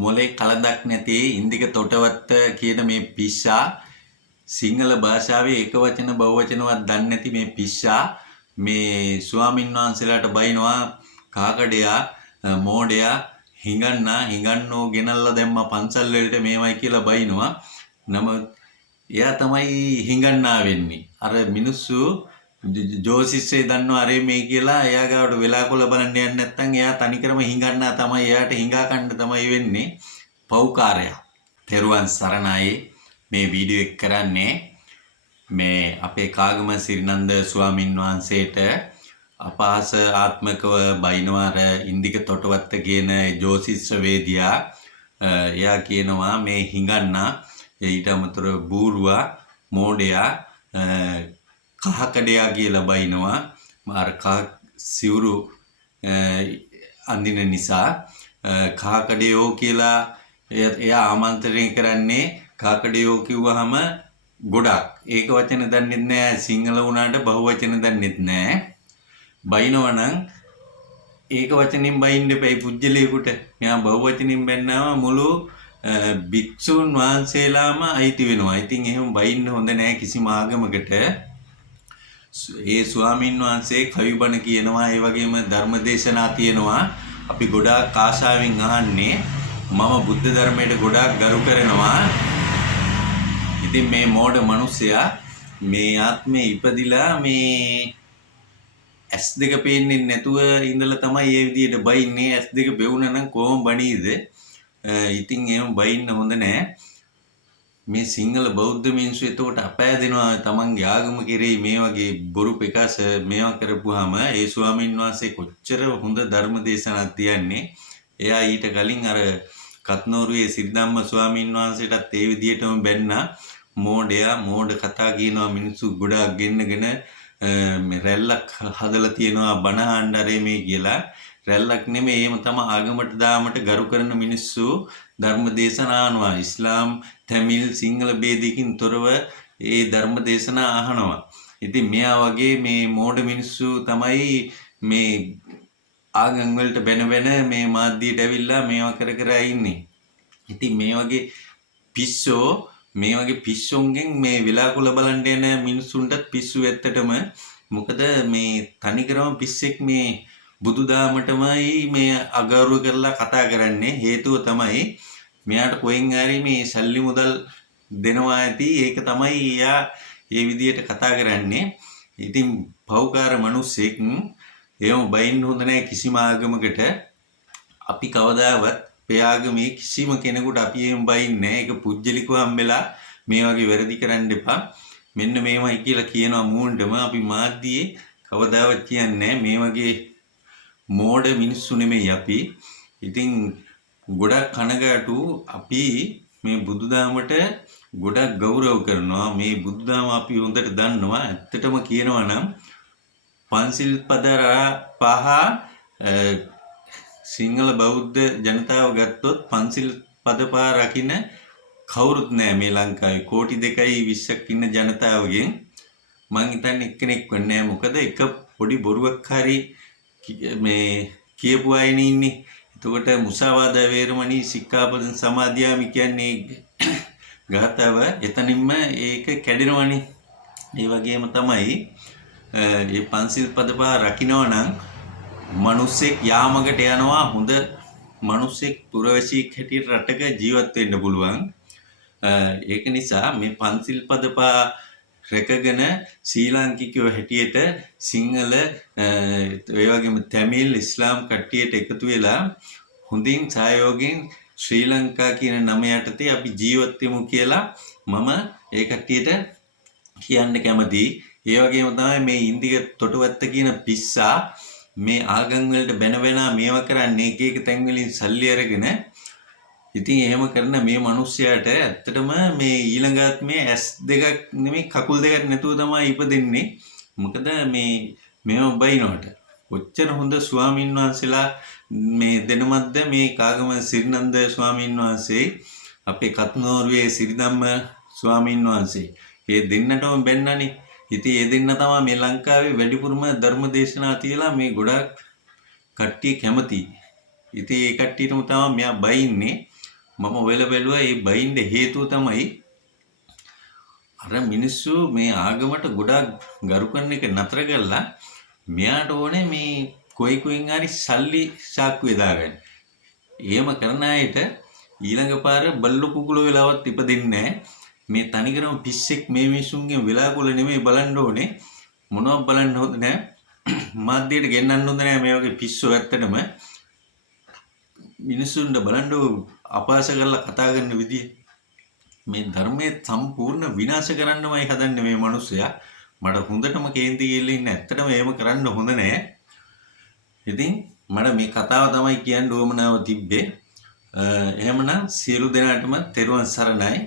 මොලේ කලදක් නැති ඉන්දික තොටවත්ත කියන මේ පිස්සා සිංහල භාෂාවේ එක වචන බහුවචනවත් දන්නේ නැති මේ පිස්සා මේ ස්වාමින් වහන්සේලාට බයිනවා කාකඩයා මෝඩයා හිඟන්නෝ ගෙනල්ලා දැම්මා පන්සල් වලට මේවයි කියලා බයිනවා. නමුත් එයා තමයි හිඟන්නා වෙන්නේ. අර මිනිස්සු ජෝසිස්සේ දන්නවා අරේ මේ කියලා එයා ගාවට වෙලාකොළ බලන්න යන්නේ නැත්නම් එයා තනිකරම හිඟන්නා තමයි. එයාට හිඟා කන්න තමයි වෙන්නේ. පෞකාරයා. තෙරුවන් සරණයි. මේ වීඩියෝ එක කරන්නේ මේ අපේ කාගම සිරිනන්ද ස්වාමින් වහන්සේට අපහාස ආත්මකව බයිනවාර ඉන්දික තොටවත්ත කියන ජෝතිෂ්‍යවේදියා. එයා කියනවා මේ හිඟන්නා ඊට අමතරව බූරුවා මෝඩයා කහකඩයා කියලා බයිනවා. මාර කහ සිවුරු අඳින නිසා කහකඩයෝ කියලා එයා ආමන්ත්‍රණය කරන්නේ. කහකඩයෝ කිව්වහම ගොඩක් ඒක වචන දන්නෙත් නෑ. සිංහල වුණාට බහුවචන දන්නෙත් නෑ. බයිනවනම් ඒක වචනින් බයින්න එපයි පුජ්‍යලයකට. මෙයා බහුවචනින් බැන්නාම මුළු භික්ෂුන් වහන්සේලාම අයිති වෙනවා. ඉතින් එහෙම බයින්න හොඳ නෑ කිසිම ආගමකට. ඒ ස්වාමින් වහන්සේ කවිබණ කියනවා. ඒ වගේම ධර්ම දේශනා තියෙනවා. අපි ගොඩාක් ආශාවෙන් අහන්නේ. මම බුද්ධ ධර්මයට ගොඩාක් ගරු කරනවා. ඉතින් මේ මෝඩ මිනිසයා මේ ආත්මේ ඉපදිලා මේ S2 පේන්නේ නැතුව ඉඳලා තමයි මේ විදියට බයින්නේ. S2 බෙවුනා නම් කොහොම බණීද? ඉතින් එහෙම බයින්න හොඳ නෑ. මේ සිංහල බෞද්ධ මිනිස්සු එතකොට අපෑදෙනවා තමන්ගේ ආගම කෙරෙහි මේ වගේ බොරු ප්‍රකාශ මේවා කරපුවාම. ඒ ස්වාමීන් වහන්සේ කොච්චර හොඳ ධර්ම දේශනාවක් තියන්නේ. එයා ඊට කලින් අර කත්නෝරුවේ සිරිධම්ම ස්වාමීන් වහන්සේටත් ඒ විදියටම බැන්නා. මෝඩයා මෝඩ කතා කියනවා. මිනිස්සු ගොඩාක් ගෙන්නගෙන මේ රැල්ලක් හදලා තියෙනවා බණ ආණ්ඩරේ මේ කියලා. රැල්ලක් නෙමෙයි. එහෙම තමයි ආගමට දාමට ගරු කරන මිනිස්සු ධර්ම දේශනා අහනවා. ඉස්ලාම් තමිල් සිංහල ભેදකින් තොරව ඒ ධර්ම දේශනා අහනවා. ඉතින් මෙයා වගේ මේ මෝඩ මිනිස්සු තමයි මේ ආගම් වලට බැන මේ මාධ්‍යයට ඇවිල්ලා මේවා කර ඉන්නේ. ඉතින් මේ වගේ පිස්සෝ මේ වගේ පිස්සොන්ගෙන් මේ විලාකුල බලන්න යන මිනිස්සුන්ටත් පිස්සු ඇත්තටම. මොකද මේ තනිකරම පිස්සෙක් මේ බුදුදහමටමයි මේ අගෞරව කරලා කතා කරන්නේ. හේතුව තමයි මෙයාට කොහෙන් හරි මේ සල්ලි මුදල් දෙනවා ඇති. ඒක තමයි එයා මේ විදියට කතා කරන්නේ. ඉතින් පෞකාර මිනිස්සෙක් එහෙම බයින්න හොඳ නැහැ කිසිම ආගමකට. අපි කවදාවත් අපේ ආගමේ කිසිම කෙනෙකුට අපි එහෙම බයින්නේ නැහැ. ඒක පුජ්‍යලිකව හම්බෙලා මේ වගේ වැරදි කරන්න එපා. මෙන්න මේවයි කියලා කියනවා මූණටම. අපි මාධ්‍යයේ කවදාවත් කියන්නේ මේ වගේ මෝඩ මිනිස්සු නෙමෙයි අපි. ඉතින් ගොඩක් කනගාටු. අපි මේ බුදුදහමට ගොඩක් ගෞරව කරනවා. මේ බුදුදහම අපි හොඳට දන්නවා. ඇත්තටම කියනවා නම් පන්සිල් පද පහ සිංහල බෞද්ධ ජනතාව ගත්තොත් පන්සිල් පද පහ රකින්න කවුරුත් නෑ මේ ලංකාවේ. කෝටි 2.20ක් ඉන්න ජනතාවගෙන් මං හිතන්නේ එක්කෙනෙක් වෙන්නේ නෑ. මොකද එක පොඩි බොරුවක් හරි මේ කියපු අයනේ ඉන්නේ. එතකොට මුසාවාද වේරමණී සික්ඛාපද සමාදියාමි කියන්නේ ගාතව එතනින්ම ඒක කැඩෙනවනේ. ඒ වගේම තමයි මේ පන්සිල් පද පහ රකින්නවා නම් මිනිස්සෙක් යාමකට යනවා. හොඳ මිනිස්සෙක් පුරවැසියෙක් හැටියට රටක ජීවත් වෙන්න පුළුවන්. ඒක නිසා මේ පන්සිල් පද පහ රැකගෙන ශ්‍රී ලාංකිකයෝ හැටියට සිංහල ඒ වගේම තමිල් ඉස්ලාම් කට්ටියට එකතු වෙලා හොඳින් සහයෝගයෙන් ශ්‍රී ලංකා කියන නම යටතේ අපි ජීවත් වෙමු කියලා මම ඒ කට්ටියට කියන්න කැමතියි. ඒ වගේම තමයි මේ ඉන්දික තොටවත්ත කියන පිස්සා මේ ආගම් වලට බැන මේවා කරන්නේ. එක තැන් වලින් සල්ලි අරගෙන. ඉතින් එහෙම කරන මේ මිනිස්සයාට ඇත්තටම මේ ඊළඟත් මේ S2 නෙමෙයි කකුල් දෙකක් නැතුව තමයි ඉපදෙන්නේ. මොකද මේ මේව බයිනවට කොච්චර හොඳ ස්වාමීන් වහන්සේලා මේ දෙනමත්ද මේ කාගම සිරිනන්ද ස්වාමීන් වහන්සේ අපේ කත්නෝරුවේ සිරිධම්ම ස්වාමීන් වහන්සේ. ඒ දෙන්නටම බැන්නනේ. ඉතින් ඒ දෙන්න තමයි මේ ලංකාවේ වැඩිපුරම ධර්ම දේශනා තියලා මේ ගොඩක් කට්ටිය කැමති. ඉතින් ඒ කට්ටියටම තමයි මෙයා බයින්නේ. මම ඔයලා බැලුවා ඒ බයින්ද හේතුව තමයි අර මිනිස්සු මේ ආගමට ගොඩාක් ගරු කරන එක නතර කරලා මෙයාට ඕනේ මේ කොයින් හරි සල්ලි සාක්කුවේ දාගන්න. එහෙම කරන අයට ඊළඟ පාර බල්ලු කුකුලෝ වෙලාවත් ඉපදෙන්නේ නැහැ. මේ තනිකරම පිස්සෙක් මේ මිනිසුන්ගේ වෙලාකොල නෙමෙයි බලන්න ඕනේ. මොනවද බලන්න හොඳ නැහැ. මාධ්‍යයට ගෙන්නන්න හොඳ නැහැ මේ වගේ පිස්සෝ ඇත්තටම. මිනිසුන්ට බලන්න අපහාස කරලා කතා කරන විදිය මේ ධර්මයේ සම්පූර්ණ විනාශ කරන්නමයි හදන්නේ මේ මිනිස්සයා. මට හොඳටම කේන්ති ගිහලා ඉන්න ඇත්තටම එහෙම කරන්න හොඳ නැහැ. ඉතින් මට මේ කතාව තමයි කියන්න ඕමනාව තිබ්බේ. එහෙමනම් සියලු දෙනාටම තෙරුවන් සරණයි.